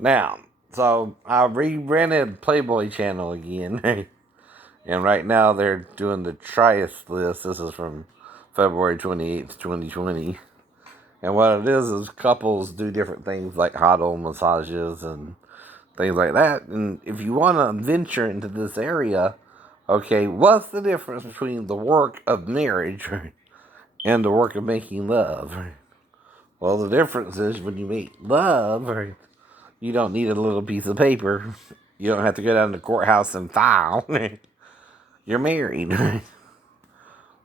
Now, so I re-rented Playboy channel again, and right now they're doing the triest list. This is from February 28th, 2020. And what it is couples do different things like hot oil massages and things like that. And if you want to venture into this area, okay, what's the difference between the work of marriage and the work of making love? Well, the difference is when you make love, you don't need a little piece of paper. You don't have to go down to the courthouse and file. You're married.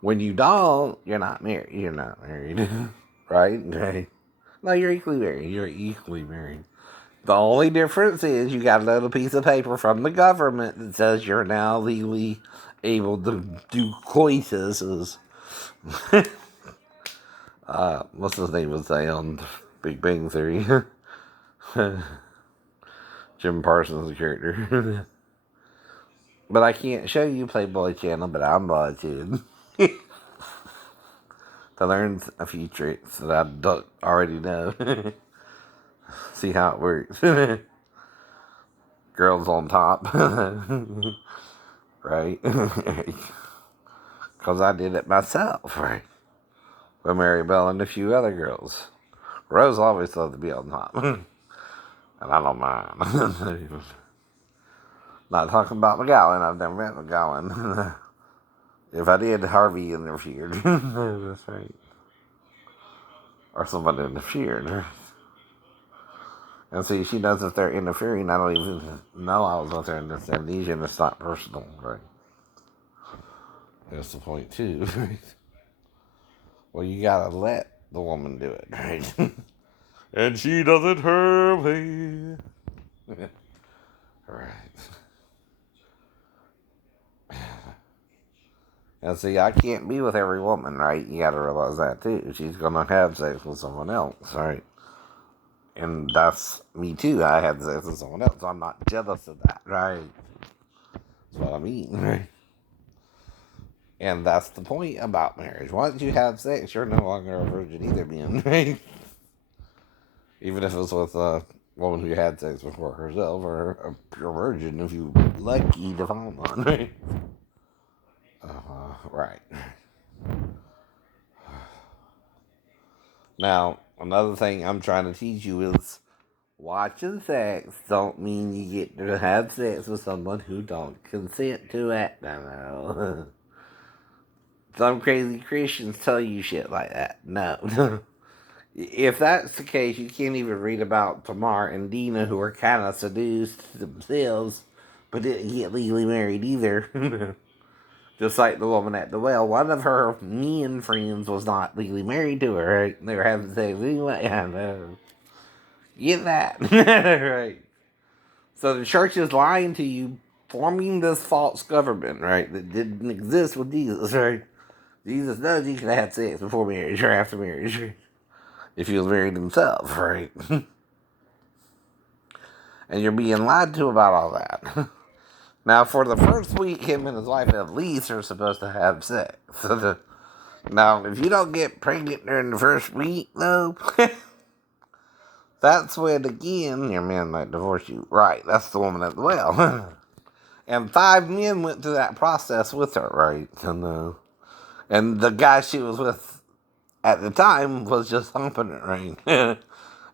When you don't, you're not married. You're not married. Right? No, you're equally married. You're equally married. The only difference is you got a little piece of paper from the government that says you're now legally able to do coitus. What's his name would say on Big Bang Theory? Jim Parsons' character. But I can't show you Playboy channel, but I'm watching. To learn a few tricks that I don't already know. See how it works. Girls on top. Right? Because I did it myself, right? With Mary Bell and a few other girls. Rose always loved to be on top. And I don't mind. Not talking about McGowan. I've never met McGowan. If I did, Harvey interfered. That's right. Or somebody interfered. And see, she knows if they're interfering, I don't even know I was with her in this amnesia, and it's not personal, right? That's the point, too, right? Well, you gotta let the woman do it, right? And she does it her way. Right. And see, I can't be with every woman, right? You gotta realize that, too. She's gonna have sex with someone else, right? And that's me, too. I had sex with someone else. I'm not jealous of that, right? That's what I mean, right? And that's the point about marriage. Once you have sex, you're no longer a virgin either, man, right? Even if it was with a woman who had sex before herself, or a pure virgin if you lucky to find one, right? Right. Now, another thing I'm trying to teach you is watching sex don't mean you get to have sex with someone who don't consent to it. No. Some crazy Christians tell you shit like that. No. If that's the case, you can't even read about Tamar and Dina, who were kind of seduced themselves, but didn't get legally married either. Just like the woman at the well, one of her men friends was not legally married to her. Right? They were having sex anyway. I know. Get that, right? So the church is lying to you, forming this false government, right? That didn't exist with Jesus, right? Jesus knows you can have sex before marriage or after marriage, right? If he was married himself, right? And you're being lied to about all that. Now, for the first week, him and his wife at least are supposed to have sex. Now, if you don't get pregnant during the first week, though, that's when, again, your man might divorce you. Right, that's the woman at the well. And 5 men went through that process with her, right? And the guy she was with at the time was just humping it, right?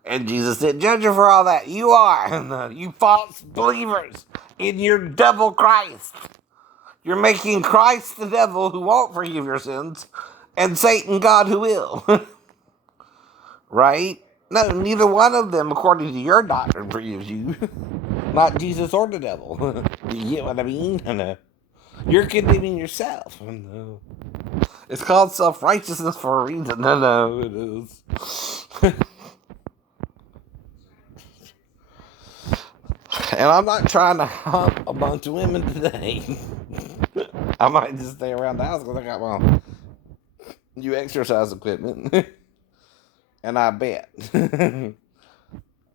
And Jesus said, judge her for all that. You are. You false believers in your devil Christ. You're making Christ the devil who won't forgive your sins, and Satan God who will. Right? No, neither one of them, according to your doctrine, forgives you. Not Jesus or the devil. Do you get what I mean? No. You're condemning yourself. No. It's called self-righteousness for a reason. No, it is. And I'm not trying to hump a bunch of women today. I might just stay around the house because I got my new exercise equipment. And I bet.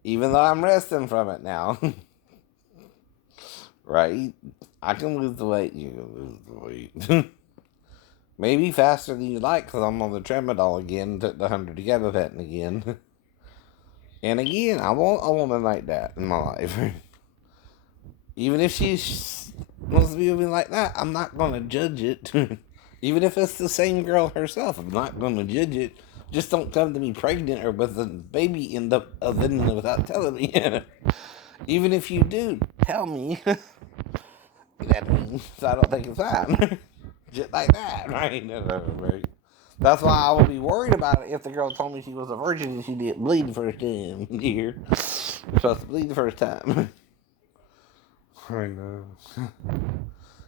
Even though I'm resting from it now. Right? I can lose the weight. You can lose the weight. Maybe faster than you like because I'm on the treadmill again. Took the 100 to gabapentin again. And again, I want a woman like that in my life. Even if she wants to be with me like that, I'm not going to judge it. Even if it's the same girl herself, I'm not going to judge it. Just don't come to me pregnant or with a baby in the oven without telling me. Even if you do, tell me. That means I don't think it's fine. Just like that, right? Right? That's why I would be worried about it if the girl told me she was a virgin and she didn't bleed the first time. You're supposed to bleed the first time. I know.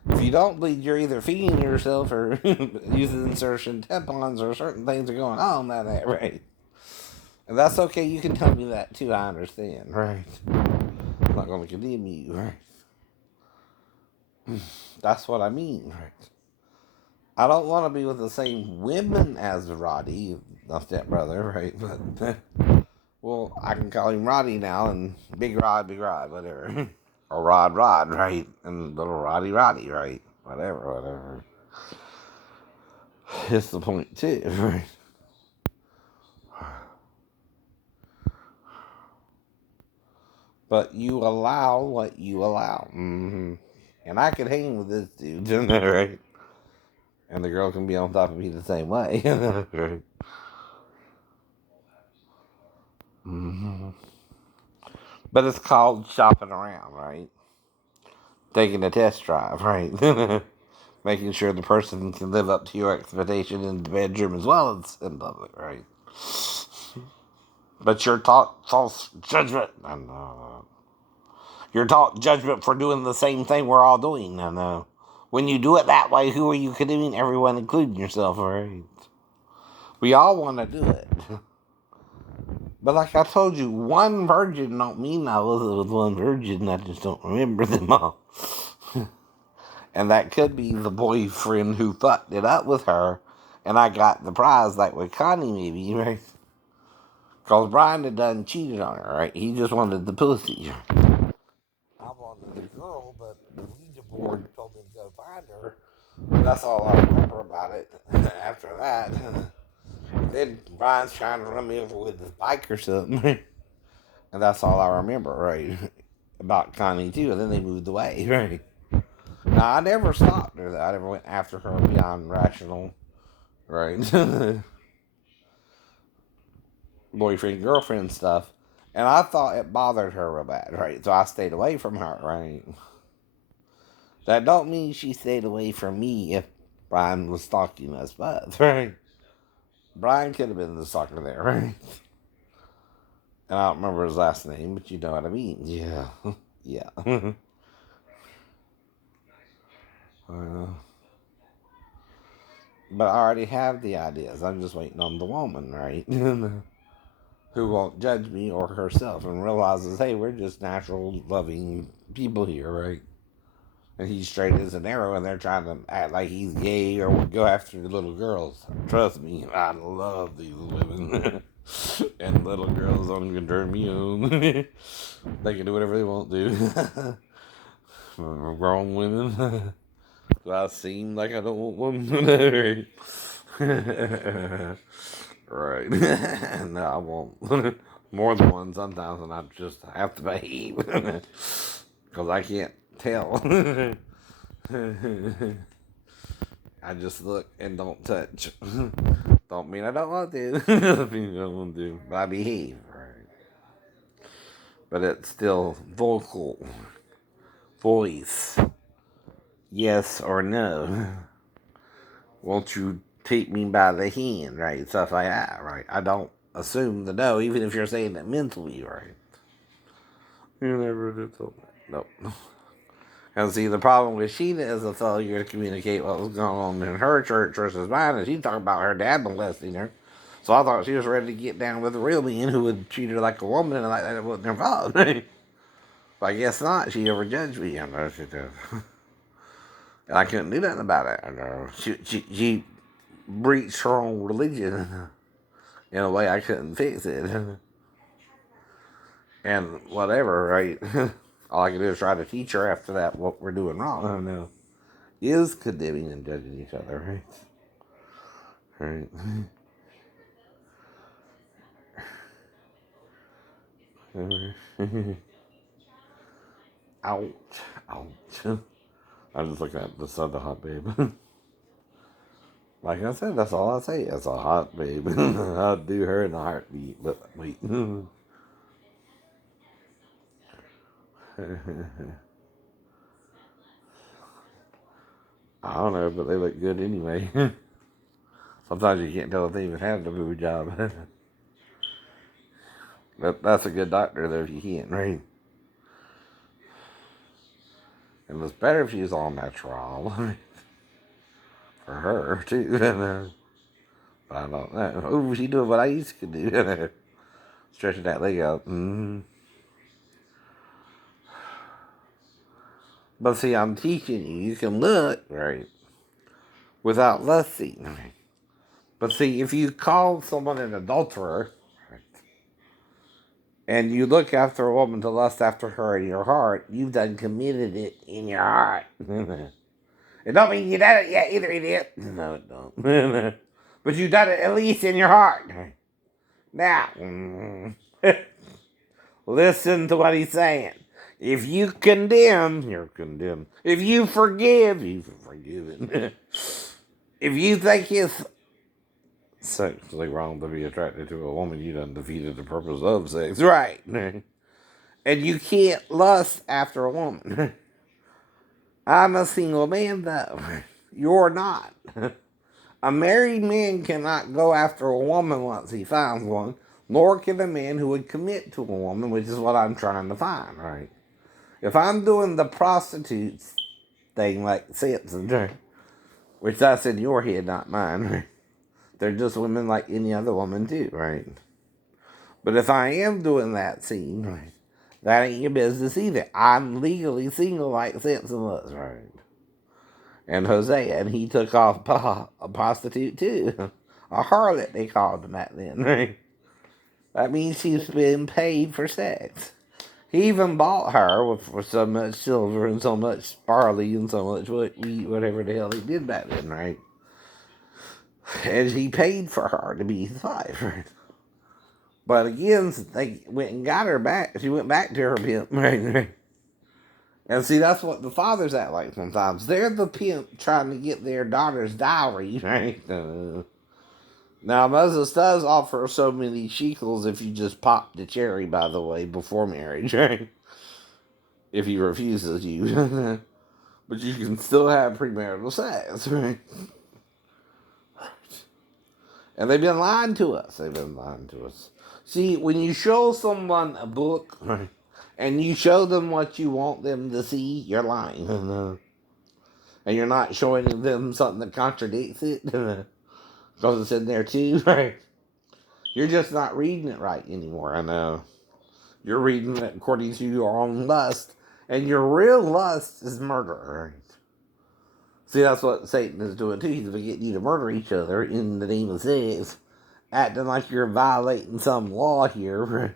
If you don't bleed, you're either feeding yourself or using insertion tampons or certain things are going on that right. And that's okay, you can tell me that too, I understand, right? I'm not going to condemn you, right? That's what I mean, right? I don't want to be with the same women as Roddy, my stepbrother, right? But, well, I can call him Roddy now, and Big Rod, whatever. Or Rod, right? And little Roddy, right? Whatever. It's the point, too, right? But you allow what you allow. Mm-hmm. And I could hang with this dude, right? And the girl can be on top of me the same way. Right? Mm-hmm. But it's called shopping around, right? Taking a test drive, right? Making sure the person can live up to your expectation in the bedroom as well as in public, right? But you're taught false judgment. I know. You're taught judgment for doing the same thing we're all doing. I know. When you do it that way, who are you condemning? Everyone, including yourself, right? We all want to do it. But like I told you, one virgin don't mean I was with one virgin. I just don't remember them all. And that could be the boyfriend who fucked it up with her, and I got the prize, like with Connie, maybe, right? Because Brian had done cheated on her, right? He just wanted the pussy. I wanted the girl, but the Ouija board told me to go find her. That's all I remember about it. After that, then Brian's trying to run me over with his bike or something. And that's all I remember, right? About Connie, too. And then they moved away, right? Now, I never stopped her. I never went after her beyond rational, right? Boyfriend, girlfriend stuff. And I thought it bothered her real bad, right? So I stayed away from her, right? That don't mean she stayed away from me if Brian was stalking us both, right? Brian could have been the stalker there, right? And I don't remember his last name, but you know what I mean. Yeah. Yeah. But I already have the ideas. I'm just waiting on the woman, right? Who won't judge me or herself and realizes, hey, we're just natural, loving people here, right? And he's straight as an arrow, and they're trying to act like he's gay or go after the little girls. Trust me, I love these women. And little girls don't even turn me on. They can do whatever they want to. Grown women. Do I seem like I don't want one? Right. No, I won't. More than one sometimes, and I just have to behave. Because I can't tell. I just look and don't touch. Don't mean I don't want to. Don't mean I don't want to. But I behave. Right. But it's still vocal. Voice. Yes or no. Won't you take me by the hand, right? Stuff like that, right? I don't assume the no, even if you're saying it mentally, right? You never did tell me. Nope. And see, the problem with Sheena is a failure to communicate what was going on in her church versus mine, and she talked about her dad molesting her. So I thought she was ready to get down with a real man who would treat her like a woman and like that it wasn't her fault. But I guess not. She overjudged me. I know she did. And I couldn't do nothing about it. I know. She breached her own religion in a way I couldn't fix it. And whatever, right? All I can do is try to teach her after that what we're doing wrong. I don't know. Is condemning and judging each other, right? Right. Ouch. Ouch. I just look at the sun, the hot babe. Like I said, that's all I say. That's a hot babe. I'll do her in a heartbeat. But wait. I don't know, but they look good anyway. Sometimes you can't tell if they even have the boob job. That's a good doctor, though, if you can't, right? And it's better if she's all natural. For her, too. But I don't know. Oh, she doing what I used to do. Stretching that leg out. But see, I'm teaching you. You can look, right, without lusting. Right? But see, if you call someone an adulterer, right, and you look after a woman to lust after her in your heart, you've done committed it in your heart. It don't mean you done it yet either, idiot. No, it don't. But you done it at least in your heart. Now, listen to what he's saying. If you condemn, you're condemned. If you forgive, you're forgiven. If you think it's sexually wrong to be attracted to a woman, you done defeated the purpose of sex. Right. And you can't lust after a woman. I'm a single man, though. You're not. A married man cannot go after a woman once he finds one, nor can a man who would commit to a woman, which is what I'm trying to find, right? If I'm doing the prostitutes thing like Samson, which that's in your head, not mine, right? They're just women like any other woman too, right? But if I am doing that scene, right, that ain't your business either. I'm legally single like Samson was, right? And Hosea, and he took off a prostitute too. A harlot, they called them back then, right? That means she's been paid for sex. He even bought her for so much silver and so much barley and so much wheat, whatever the hell he did back then, right? And he paid for her to be his wife, right? But again, they went and got her back. She went back to her pimp, right? And see, that's what the fathers act like sometimes. They're the pimp trying to get their daughter's dowry, right? Now, Moses does offer so many shekels if you just pop the cherry, by the way, before marriage, right? If he refuses you. But you can still have premarital sex, right? And they've been lying to us. They've been lying to us. See, when you show someone a book, right, and you show them what you want them to see, you're lying. And you're not showing them something that contradicts it, because it's in there too, right? You're just not reading it right anymore. I know. You're reading it according to your own lust, and your real lust is murder, right? See, that's what Satan is doing too. He's getting you to murder each other in the name of sex, acting like you're violating some law here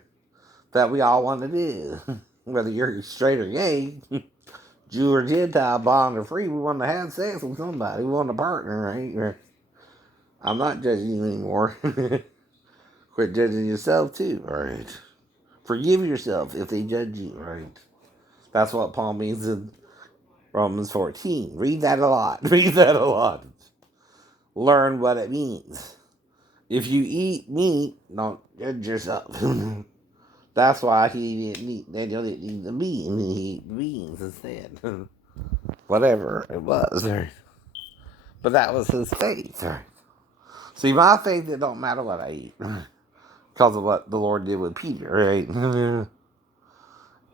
that we all want to do. Whether you're straight or gay, Jew or Gentile, bond or free, we want to have sex with somebody. We want a partner, right? I'm not judging you anymore. Quit judging yourself too, alright? Forgive yourself if they judge you, right? That's what Paul means in Romans 14. Read that a lot. Read that a lot. Learn what it means. If you eat meat, don't judge yourself. That's why he didn't eat, Daniel didn't eat the meat, and he ate beans instead. Whatever it was. But that was his faith. See, my faith, it don't matter what I eat. Because of what the Lord did with Peter, right?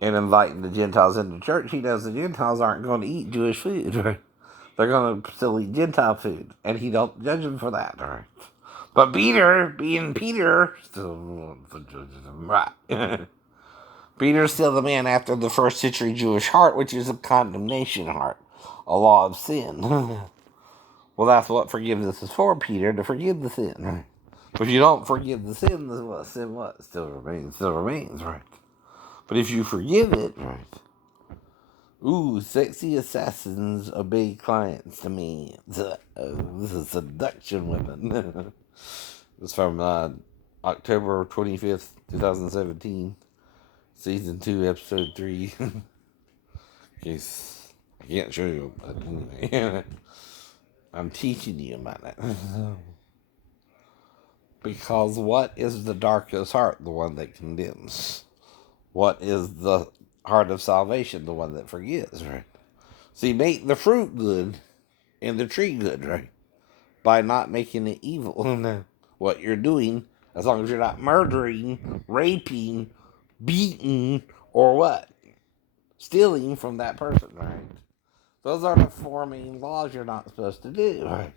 And inviting the Gentiles into church, he knows the Gentiles aren't going to eat Jewish food, right? They're going to still eat Gentile food. And he don't judge them for that, right? But Peter, being Peter, still judges him, right? Peter's still the man after the first century Jewish heart, which is a condemnation heart, a law of sin. Well, that's what forgiveness is for, Peter, to forgive the sin, right? But if you don't forgive the sin, then what? Sin what? Still remains, right? But if you forgive it, right? Ooh, sexy assassins obey clients' demands. This is a seduction weapon. It's from October 25th, 2017. Season 2, Episode 3. In case I can't show you, but anyway. I'm teaching you about it. Because what is the darkest heart? The one that condemns. What is the heart of salvation? The one that forgives, right? See, make the fruit good and the tree good, right? By not making it evil. What you're doing, as long as you're not murdering, raping, beating, or what? Stealing from that person, right? Those are the four main laws you're not supposed to do, right?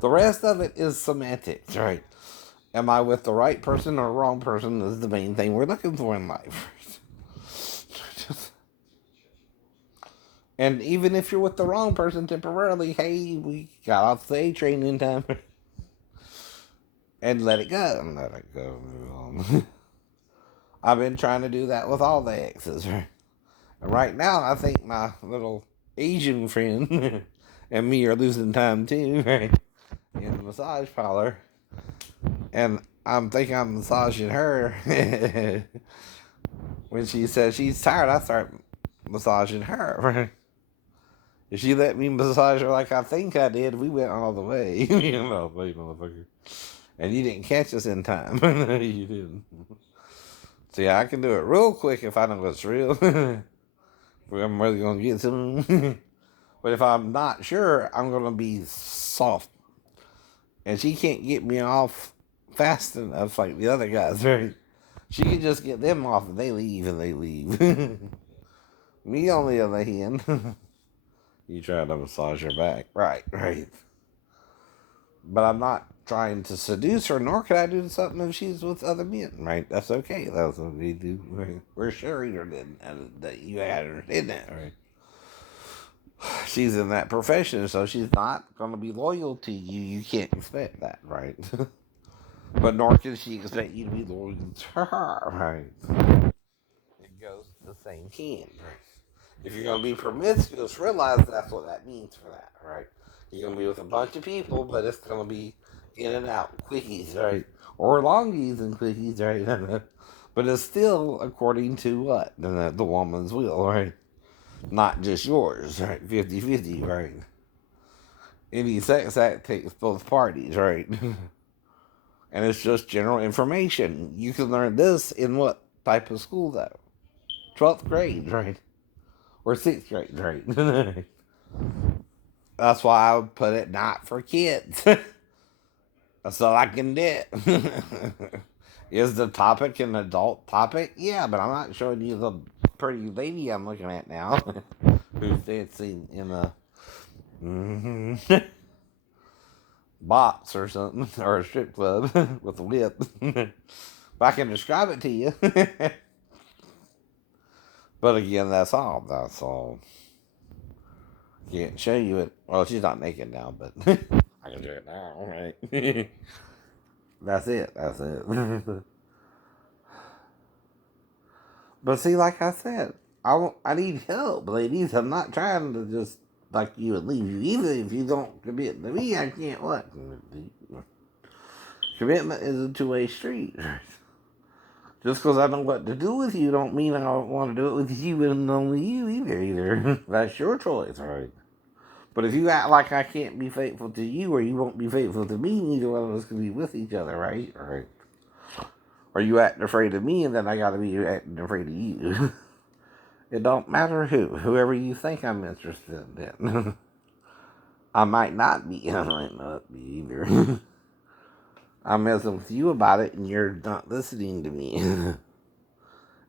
The rest of it is semantics, right? Am I with the right person or wrong person is the main thing we're looking for in life. And even if you're with the wrong person temporarily, hey, we got off the A train in time. And let it go. And let it go. Move on. I've been trying to do that with all the exes. And right now, I think my little Asian friend and me are losing time too, right? In the massage parlor. And I'm thinking I'm massaging her. When she says she's tired, I start massaging her, right? If she let me massage her like I think I did, we went all the way. You know, motherfucker. And you didn't catch us in time. You didn't. See, I can do it real quick if I know it's real. If I'm really going to get some. But if I'm not sure, I'm going to be soft. And she can't get me off fast enough like the other guys, right? She can just get them off and they leave and they leave. Me on the other hand, you try to massage her back. Right, right. But I'm not trying to seduce her, nor can I do something if she's with other men, right? That's okay. That's what we do. Right? We're sharing her, that you had her in that, right? She's in that profession, so she's not going to be loyal to you. You can't expect that, right? But nor can she expect you to be loyal to her, right? It goes the same hand, right? If you're going to be promiscuous, realize that's what that means for that, right? You're going to be with a bunch of people, but it's going to be in and out, quickies, right? Or longies and quickies, right? But it's still according to what? The woman's will, right? Not just yours, right? 50-50, right? Any sex act takes both parties, right? And it's just general information. You can learn this in what type of school, though? 12th grade, right? Or 6th grade, right? That's why I would put it not for kids. That's all I can do. Is the topic an adult topic? Yeah, but I'm not showing you the pretty lady I'm looking at now. Who's dancing in a box or something. Or a strip club with a whip. But I can describe it to you. But again, that's all. That's all. Can't show you it. Well, she's not naked now, but I can do it now, right? That's it. That's it. But see, like I said, I need help, ladies. I'm not trying to just like you and leave you. Even if you don't commit to me, I can't what? Commitment is a two-way street. Just because I know what to do with you don't mean I don't want to do it with you and only you either. That's your choice, right? But if you act like I can't be faithful to you or you won't be faithful to me, neither one of us can be with each other, right? Right. Or you acting afraid of me and then I gotta be acting afraid of you. It don't matter whoever you think I'm interested in. I might not be, I might not be either. I'm messing with you about it and you're not listening to me.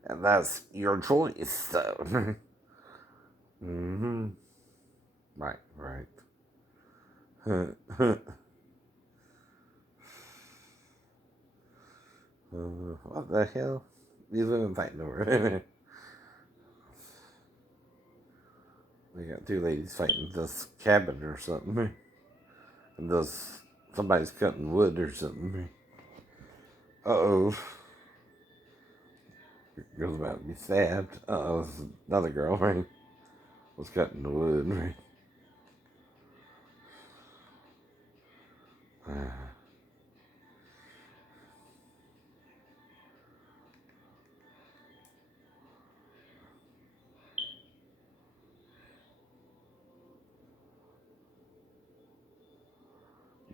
And that's your choice, so. Mm-hmm. Right, right. What the hell? These women fighting over. We got two ladies fighting this cabin or something. And this somebody's cutting wood or something. Uh-oh. Girl's about to be stabbed. Uh-oh, another girl, right? Was cutting the wood, right?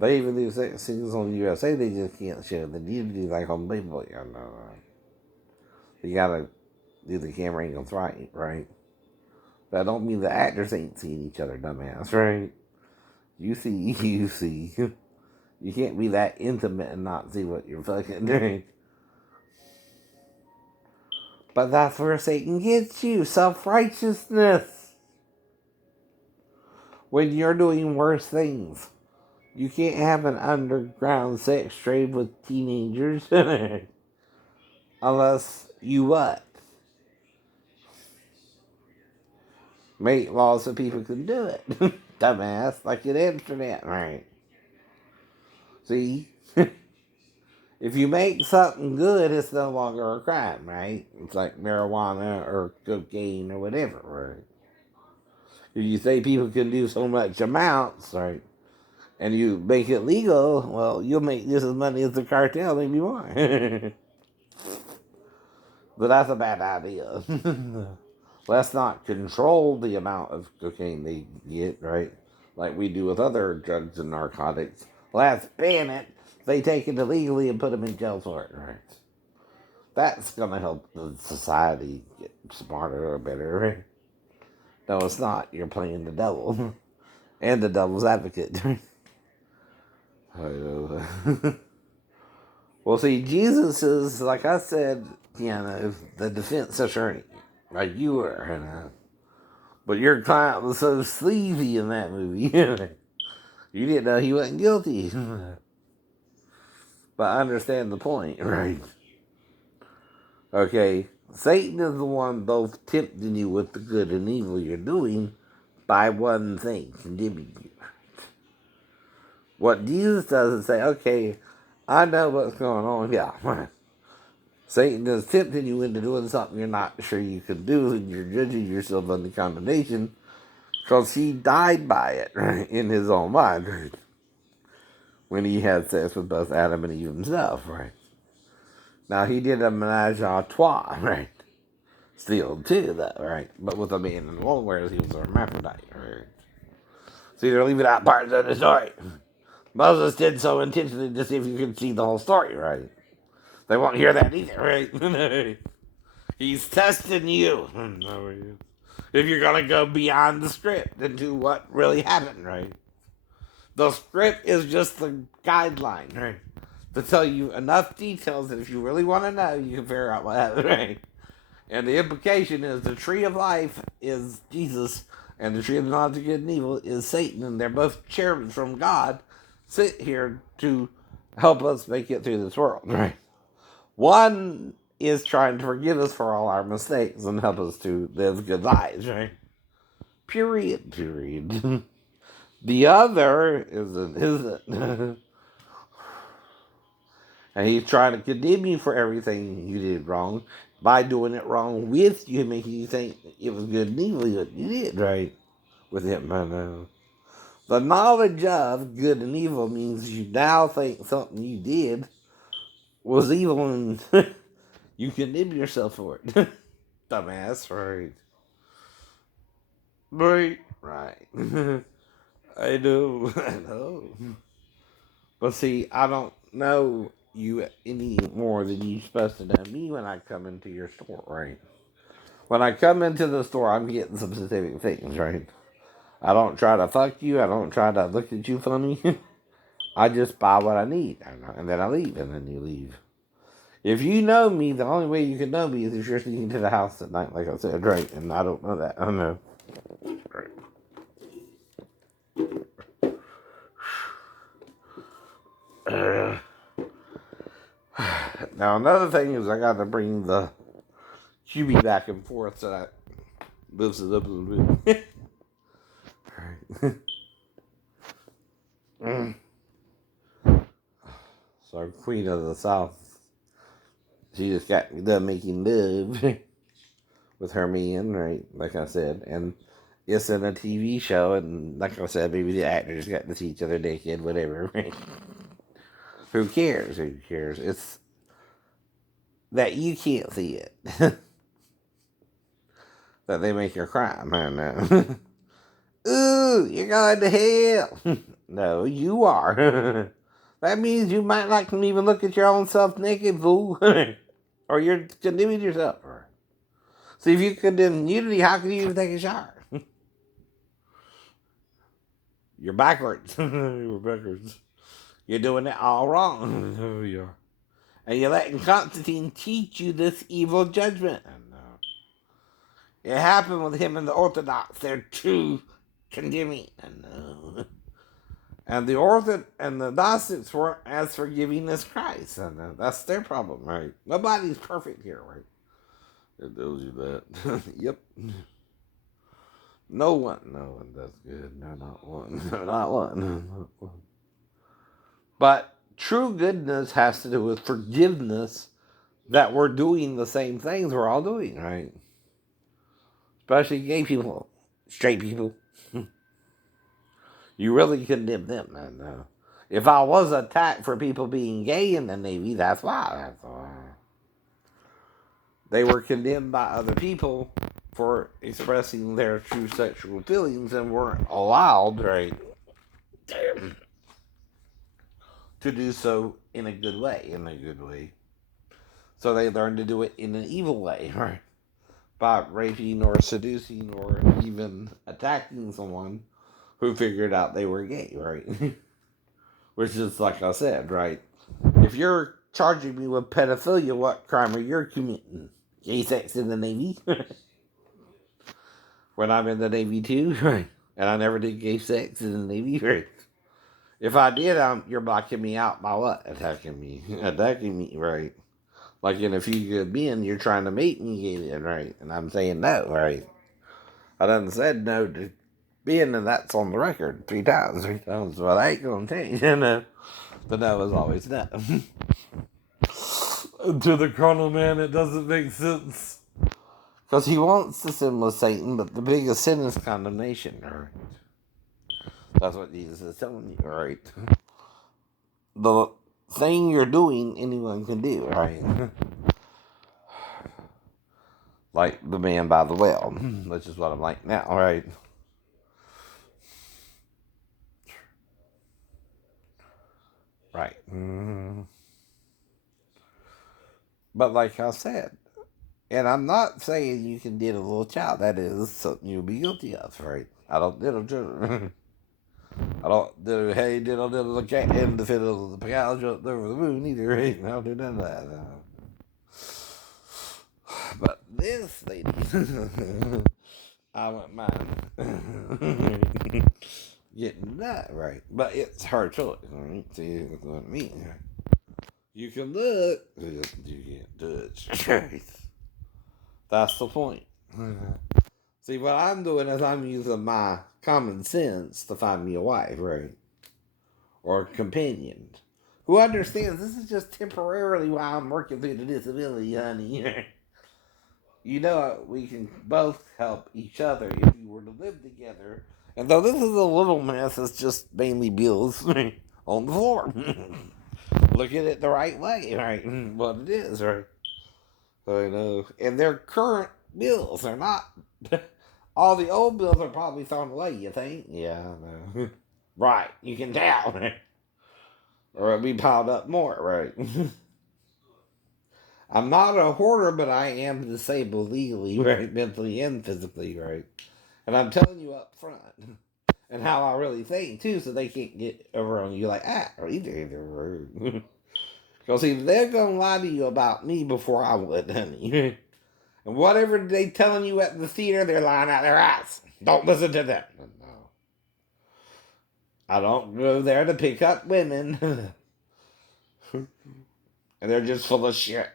They even do sex scenes on USA. They just can't show the nudity like on Playboy. I know. You gotta do the camera angles right, right? That don't mean the actors ain't seeing each other, dumbass, right? You see, you see. You can't be that intimate and not see what you're fucking doing. But that's where Satan gets you. Self-righteousness. When you're doing worse things. You can't have an underground sex trade with teenagers. Unless you what? Make laws so people can do it. Dumbass. Like in Amsterdam, right? See? If you make something good, it's no longer a crime, right? It's like marijuana or cocaine or whatever, right? If you say people can do so much amounts, right, and you make it legal, well, you'll make just as money as the cartel, maybe more. But that's a bad idea. Let's not control the amount of cocaine they get, right? Like we do with other drugs and narcotics. Let's ban it. They take it illegally and put them in jail for it, right? That's going to help the society get smarter or better, right? No, it's not. You're playing the devil. And the devil's advocate. I know. Well, see, Jesus is, like I said, the defense attorney. Like you were, But your client was so sleazy in that movie. You didn't know he wasn't guilty. But I understand the point, right? Okay, Satan is the one both tempting you with the good and evil you're doing by one thing, condemning you. What Jesus does is say, okay, I know what's going on. Yeah, Satan is tempting you into doing something you're not sure you can do, and you're judging yourself under condemnation because he died by it, right, in his own mind, right, when he had sex with both Adam and Eve himself, right. Now, he did a menage a trois, right, still too, though, right, but with a man and a woman, whereas he was a hermaphrodite, right. So they're leaving out parts of the story. Moses did so intentionally to see if you could see the whole story, right? They won't hear that either, right? He's testing you. If you're going to go beyond the script into what really happened, right? The script is just the guideline, right? To tell you enough details that if you really want to know, you can figure out what happened, right? And the implication is the tree of life is Jesus, and the tree of the knowledge of good and evil is Satan, and they're both cherubs from God, sit here to help us make it through this world, right? One is trying to forgive us for all our mistakes and help us to live good lives, right? Period. The other isn't. And he's trying to condemn you for everything you did wrong by doing it wrong with you, making you think it was good and evil that you did, right? With him, I know. The knowledge of good and evil means you now think something you did was evil and you condemn yourself for it. Dumbass, right? Right. I know, I know. But see, I don't know you any more than you're supposed to know me when I come into your store, right? When I come into the store, I'm getting some specific things, right? I don't try to fuck you. I don't try to look at you funny. I just buy what I need, and then I leave, and then you leave. If you know me, the only way you can know me is if you're sneaking to the house at night, like I said, right? And I don't know that. I don't know. Right. Now, another thing is I got to bring the QB back and forth so that lifts it up a little bit. Right. So, Queen of the South, she just got done making love with her man, right? Like I said, and it's in a TV show, and like I said, maybe the actors got to see each other naked, whatever, right? Who cares? Who cares? It's that you can't see it. That they make your crime, I don't know. Ooh, you're going to hell. No, you are. That means you might not even look at your own self naked, fool. Or you're condemning yourself. See, if you condemn nudity, how can you even take a shower? You're backwards. You're backwards. You're doing it all wrong. Oh, you are. And you're letting Constantine teach you this evil judgment. And it happened with him and the Orthodox. They're too condemning. And the Gnostics weren't as forgiving as Christ. And that's their problem, right? Nobody's perfect here, right? It tells you that. Yep. No one. That's good. No, not one. No, not one. But true goodness has to do with forgiveness, that we're doing the same things we're all doing, right? Especially gay people, straight people. You really condemn them. And if I was attacked for people being gay in the Navy, that's why. That's why. They were condemned by other people for expressing their true sexual feelings and weren't allowed, right, to do so in a good way. So they learned to do it in an evil way, right? By raping or seducing or even attacking someone who figured out they were gay, right? Which is, like I said, right? If you're charging me with pedophilia, what crime are you committing? Gay sex in the Navy? When I'm in the Navy too, right? And I never did gay sex in the Navy, right? If I did, you're blocking me out by what? Attacking me. Attacking me, right? Like in A Few Good Men, you're trying to make me gay then, right? And I'm saying no, right? I done said no to being, and that's on the record 3 times, but I ain't gonna change, The no is always no. To the carnal man, it doesn't make sense. Because he wants to sin with Satan, but the biggest sin is condemnation, right? That's what Jesus is telling you, right? The thing you're doing, anyone can do, right? Like the man by the well, which is what I'm like now, right? Right. But like I said, and I'm not saying you can diddle a child. That is something you'll be guilty of, right? I don't diddle children. I don't do hey diddle the cat and the fiddle the cow jumped over the moon either, right? I don't do none of that. But this lady, I wouldn't mind getting that right. But it's her choice, right? See what I mean? You can look, you can't touch. That's the point. See, what I'm doing is I'm using my common sense to find me a wife, right? Or a companion who understands this is just temporarily while I'm working through the disability, honey. You know, we can both help each other if we were to live together. And though this is a little mess, it's just mainly bills on the floor. Look at it the right way, right? What it is, right? I know. And they're current bills. They're not. All the old bills are probably thrown away, you think? Yeah, I know. Right. You can tell, right? Or it'll be piled up more, right? I'm not a hoarder, but I am disabled legally, right? Mentally and physically, right? And I'm telling you up front. And how I really think, too, so they can't get over on you like, or either. Because see, they're going to lie to you about me before I would, honey. And whatever they telling you at the theater, they're lying out their ass. Don't listen to them. No. I don't go there to pick up women. And they're just full of shit.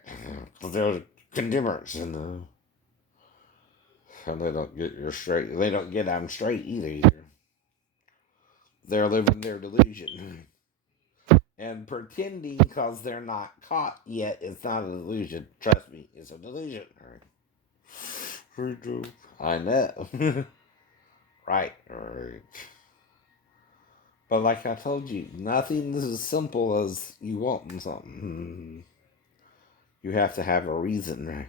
They're condemners. And they don't get your straight. They don't get I'm straight either. They're living their delusion. And pretending because they're not caught yet, it's not a delusion. Trust me, it's a delusion. I know. Right. But like I told you, nothing is as simple as you wanting something. You have to have a reason, right?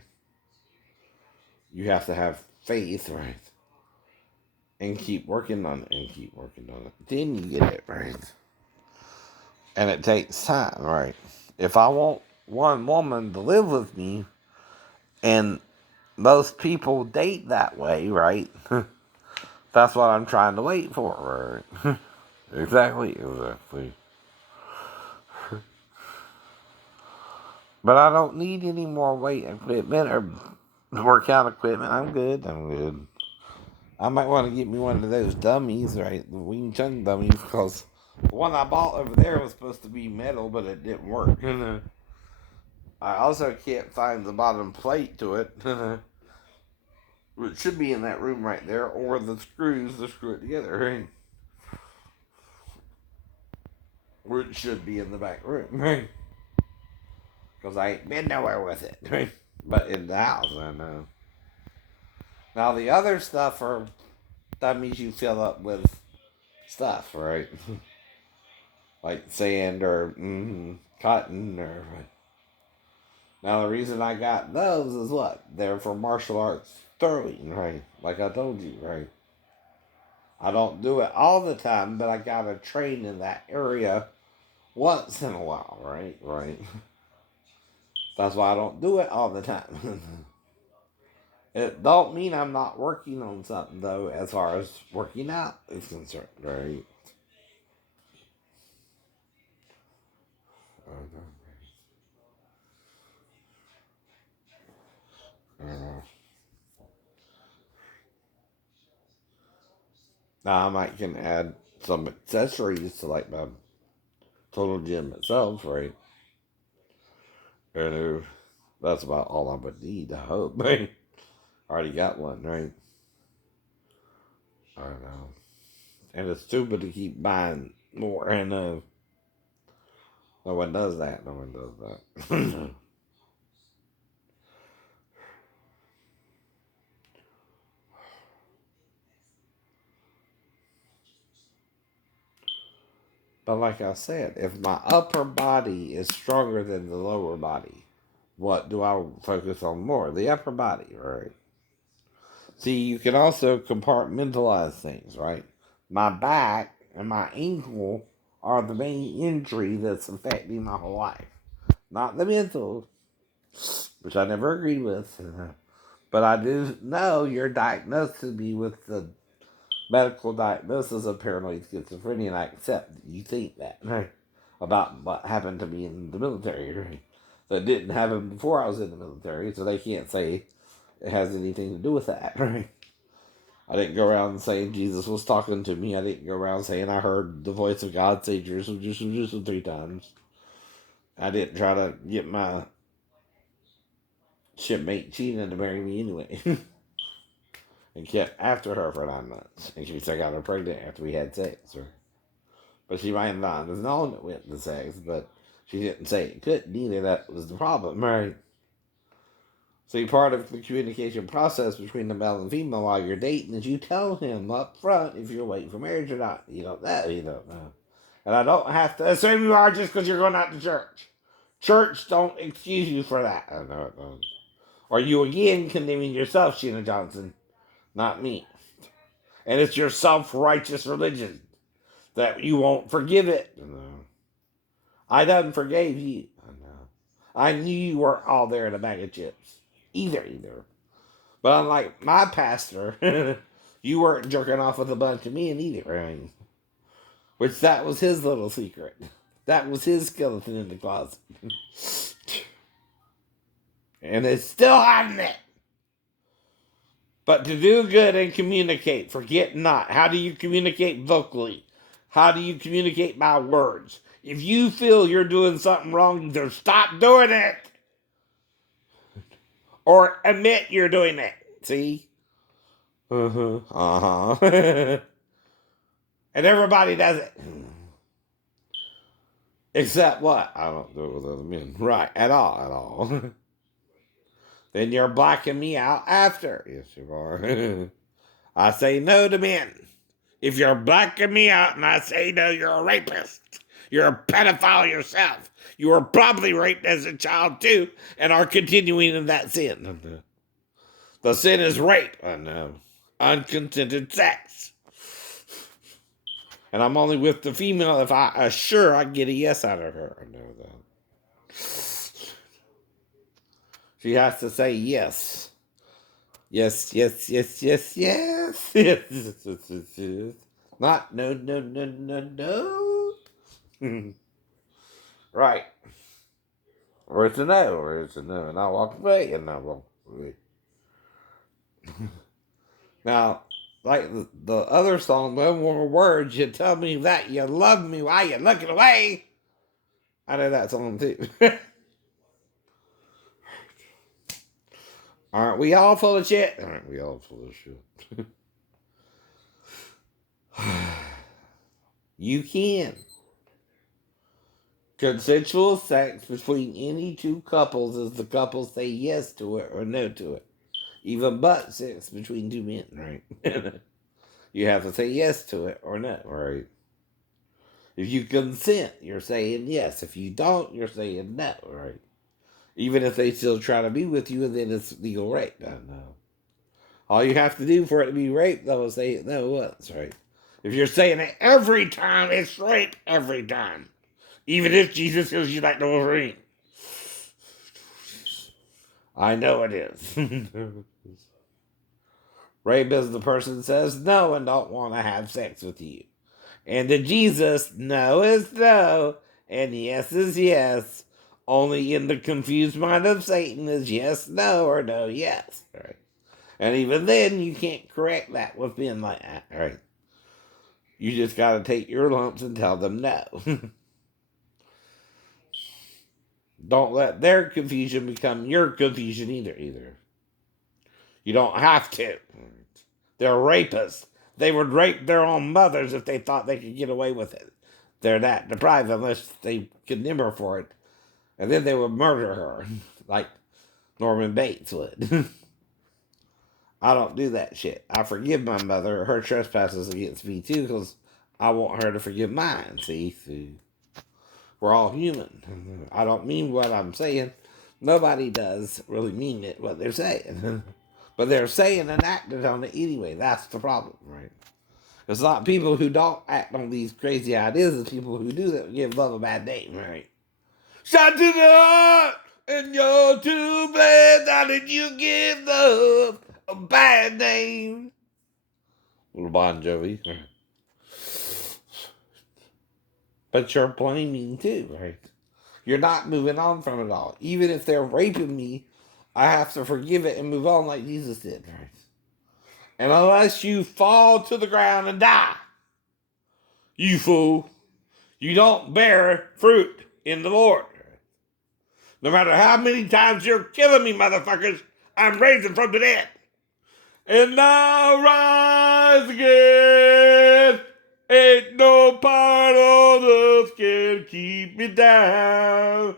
You have to have faith, right? and keep working on it and keep working on it. Then you get it right. And it takes time, right? If I want one woman to live with me, and most people date that way, right? That's what I'm trying to wait for, right? Exactly. But I don't need any more weight equipment or workout equipment. I'm good. I might want to get me one of those dummies, right? The Wing Chun dummies, because the one I bought over there was supposed to be metal, but it didn't work. I also can't find the bottom plate to it. It should be in that room right there, or the screws to screw it together, right? Or it should be in the back room, right? Because I ain't been nowhere with it, right? But in the house, I know. Now the other stuff are dummies you fill up with stuff, right? Like sand or cotton or. Now the reason I got those is what? They're for martial arts throwing, right? Like I told you, right? I don't do it all the time, but I gotta train in that area once in a while, right? Right. That's why I don't do it all the time. It don't mean I'm not working on something though, as far as working out is concerned, right? Now I might can add some accessories to like my total gym itself, right? And that's about all I would need, I hope. I already got one, right? I don't know. And it's stupid to keep buying more, and no one does that. No one does that. But like I said, if my upper body is stronger than the lower body, what do I focus on more? The upper body, right? See, you can also compartmentalize things, right? My back and my ankle are the main injury that's affecting my whole life, not the mental, which I never agreed with. But I do know you're diagnosed to be with the medical diagnosis of paranoid schizophrenia, and I accept that you think that, right? About what happened to me in the military, right? So it didn't happen before I was in the military, so they can't say it has anything to do with that, right? I didn't go around saying Jesus was talking to me. I didn't go around saying I heard the voice of God say Jerusalem, Jerusalem, Jerusalem 3 times. I didn't try to get my shipmate Tina to marry me anyway. And kept after her for 9 months. And she said I got her pregnant after we had sex. But she might not have known it went to sex, but she didn't say it couldn't either. That was the problem, right? See, part of the communication process between the male and female while you're dating is you tell him up front if you're waiting for marriage or not. You don't know. You don't know. And I don't have to assume you are just because you're going out to church. Church don't excuse you for that. I know it don't. Or you again condemning yourself, Sheena Johnson, not me. And it's your self-righteous religion that you won't forgive it. No. I done forgave you. No. I knew you weren't all there in a bag of chips. Either. But unlike my pastor, you weren't jerking off with a bunch of men either. Right? Which that was his little secret. That was his skeleton in the closet. And it's still hiding it. But to do good and communicate, forget not. How do you communicate vocally? How do you communicate by words? If you feel you're doing something wrong, either stop doing it or admit you're doing it. See? Uh-huh. And everybody does it. Except what? I don't do it with other men. Right. At all. Then you're blocking me out after. Yes, you are. I say no to men. If you're blocking me out and I say no, you're a rapist. You're a pedophile yourself. You were probably raped as a child too and are continuing in that sin. The sin is rape. I know. Unconsented sex. And I'm only with the female if I assure I get a yes out of her. I know that. She has to say yes. Yes, yes, yes, yes, yes. Yes, yes, yes, yes, yes. Not no, no, no, no, no. Right. Or it's a no, or it's a no. And I walk away and I walk away. Now, like the other song, no more words. You tell me that you love me while you're looking away. I know that song too. Aren't we all full of shit? Aren't we all full of shit? You can. Consensual sex between any two couples is the couple say yes to it or no to it. Even butt sex between two men, right? You have to say yes to it or no, right? If you consent, you're saying yes. If you don't, you're saying no, right? Even if they still try to be with you, and then it's legal rape. I know. All you have to do for it to be rape, though, is say no once, right? If you're saying it every time, it's rape every time. Even if Jesus kills you like the Wolverine. I know it is. Rape is the person says no and don't want to have sex with you. And to Jesus, no is no, and yes is yes. Only in the confused mind of Satan is yes, no, or no, yes. Right? And even then, you can't correct that with being like that. Right? You just got to take your lumps and tell them no. Don't let their confusion become your confusion either. You don't have to. They're rapists. They would rape their own mothers if they thought they could get away with it. They're that deprived unless they condemn her for it. And then they would murder her, like Norman Bates would. I don't do that shit. I forgive my mother. Her trespasses against me too, because I want her to forgive mine. See, we're all human. I don't mean what I'm saying. Nobody does really mean it, what they're saying. But they're saying and acting on it anyway. That's the problem, right? It's not people who don't act on these crazy ideas. It's people who do that give love a bad name, right? Shot to the heart, and you're to blame. How did you give love a bad name? Little Bon Jovi. But you're blaming too, right? You're not moving on from it all. Even if they're raping me, I have to forgive it and move on like Jesus did, right? And unless you fall to the ground and die, you fool, you don't bear fruit in the Lord. No matter how many times you're killing me, motherfuckers, I'm raising from the dead. And I'll rise again. Ain't no part on earth can keep me down.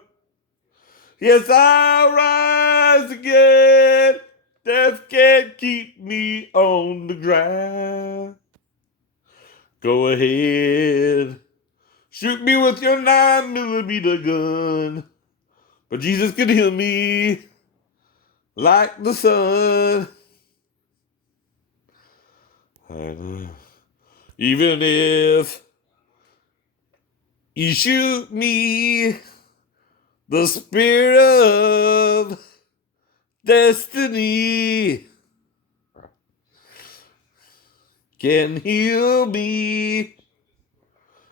Yes, I'll rise again. Death can't keep me on the ground. Go ahead. Shoot me with your 9mm gun. But Jesus can heal me like the sun. Even if you shoot me, the spirit of destiny can heal me.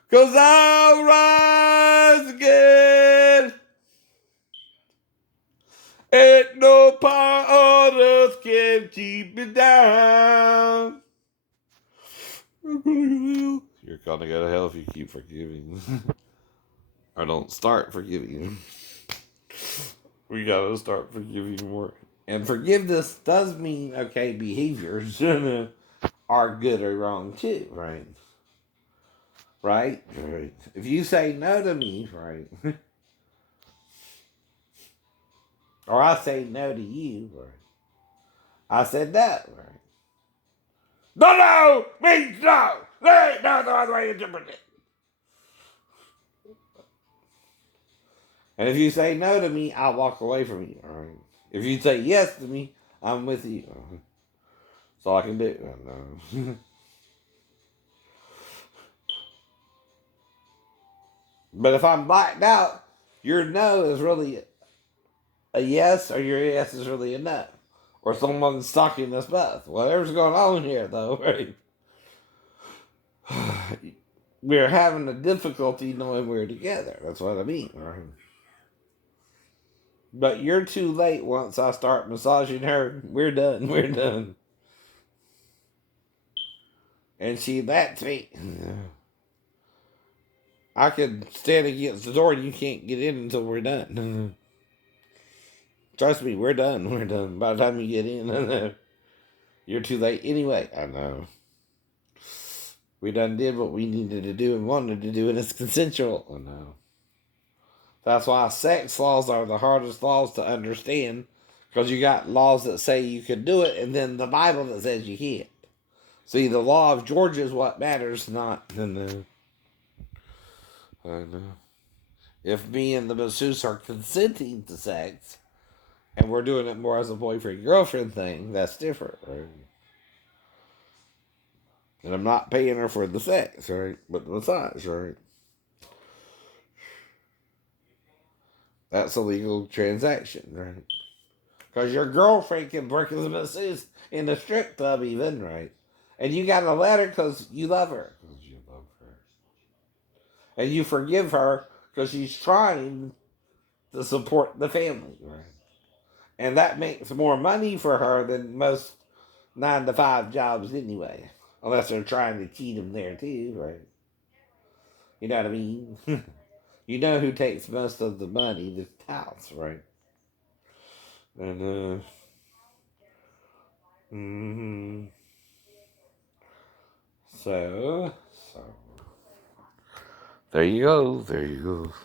'Cause I'll rise again. Ain't no power on earth can keep me down. You're gonna go to hell if you keep forgiving. Or don't start forgiving. We gotta start forgiving more. And forgiveness does mean, okay, behaviors are good or wrong too, right? Right? Right. If you say no to me, right? Or I say no to you, right? I said that, right? No means no. There ain't no other way to interpret it. And if you say no to me, I'll walk away from you, all right? If you say yes to me, I'm with you. That's all I can do. But if I'm blacked out, your no is really a yes, or your yes is really a no. Or someone's stalking us both. Whatever's going on here, though, right? We're having a difficulty knowing we're together. That's what I mean, right? But you're too late once I start massaging her. We're done. We're done. And she lets me. I could stand against the door and you can't get in until we're done. Trust me, we're done. We're done. By the time you get in, you're too late anyway. I know. We done did what we needed to do and wanted to do, and it's consensual. I know. That's why sex laws are the hardest laws to understand, because you got laws that say you can do it, and then the Bible that says you can't. See, the law of Georgia is what matters, not the. I know. If me and the masseuse are consenting to sex, and we're doing it more as a boyfriend girlfriend thing, that's different, right? And I'm not paying her for the sex, right? But the massage, right? That's a legal transaction, right? Because your girlfriend can work as a masseuse in the strip club, even, right? And you got to let her because you love her. Because you love her. And you forgive her because she's trying to support the family, right? And that makes more money for her than most 9 to 5 jobs anyway. Unless they're trying to cheat them there too, right? You know what I mean? You know who takes most of the money? The touts, right? And, mm-hmm. So, there you go. There you go.